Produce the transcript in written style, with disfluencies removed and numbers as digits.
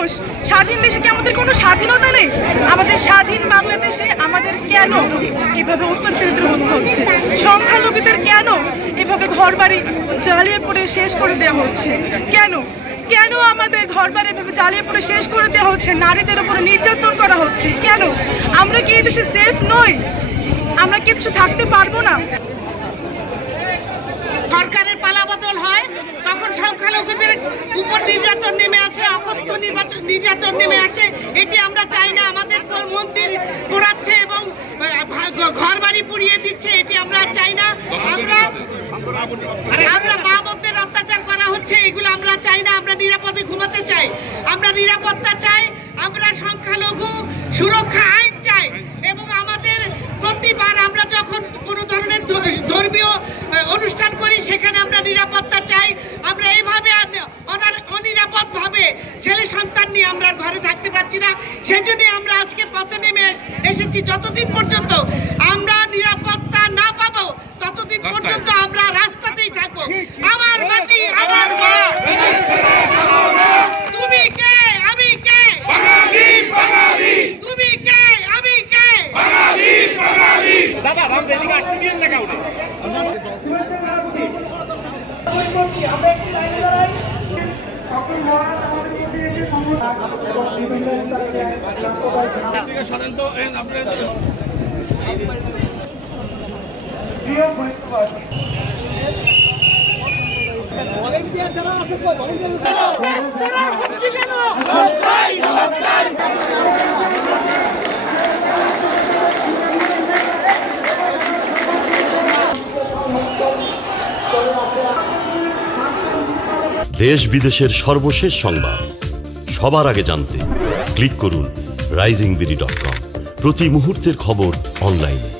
দোষ? স্বাধীন দেশে কি আমাদের কোনো স্বাধীনতা নেই? আমাদের স্বাধীন বাংলাদেশে আমাদের কেন এভাবে অত্যাচারিত হতে হচ্ছে? সংখ্যালঘুদের কেন এভাবে ঘরবাড়ি জ্বালিয়ে পড়ে শেষ করে দেওয়া হচ্ছে? কেন কেন আমাদের ঘরবাড়ি এভাবে জ্বালিয়ে পড়ে শেষ করে দেওয়া হচ্ছে? নারীদের উপরে নির্যাতন করা হচ্ছে কেন? আমরা কি এই দেশে সেফ নই? আমরা কিছু থাকতে পারবো না? সরকারের পালাবদল হয় তখন সংখ্যালঘুদের উপর নির্যাতন নেমে আসে, অকথ্য নির্যাতন নেমে আসে। এটি আমরা চাই না। আমাদের মন্দির পোড়াচ্ছে এবং ঘর বাড়ি পুড়িয়ে দিচ্ছে, এটি আমরা চাই না। আমরা মা বোনদের অত্যাচার করা হচ্ছে, এগুলো আমরা চাই না। আমরা নিরাপদে ঘুমাতে চাই, আমরা নিরাপত্তা চাই, আমরা সংখ্যালঘু সুরক্ষা আইন চাই। এবং আমাদের প্রতিবার আমরা যখন কোনো ধরনের ধর্মীয় অনুষ্ঠান করি সেখানে আমরা নিরাপত্তা চাই। আমরা এইভাবে অনিরাপদ ভাবে ছেলে সন্তান নিয়ে আমরা ঘরে থাকতে পারছি না। সেজন্য আমরা আজকে পথে নেমে এসেছি। যতদিন পর্যন্ত আমরা নিরাপত্তা না পাবো ততদিন পর্যন্ত আমরা রাস্তাতেই থাকবো। আমার মাটি আমার মা, তুমি কে আমি কে, তুমি কে আমি কে। দাদা রাম দিকে আসতে দিন না কাউকে। দেশ বিদেশের সর্বশেষ সংবাদ সবার আগে জানতে ক্লিক করুন risingbeauty.com। প্রতি মুহূর্তের খবর অনলাইনে।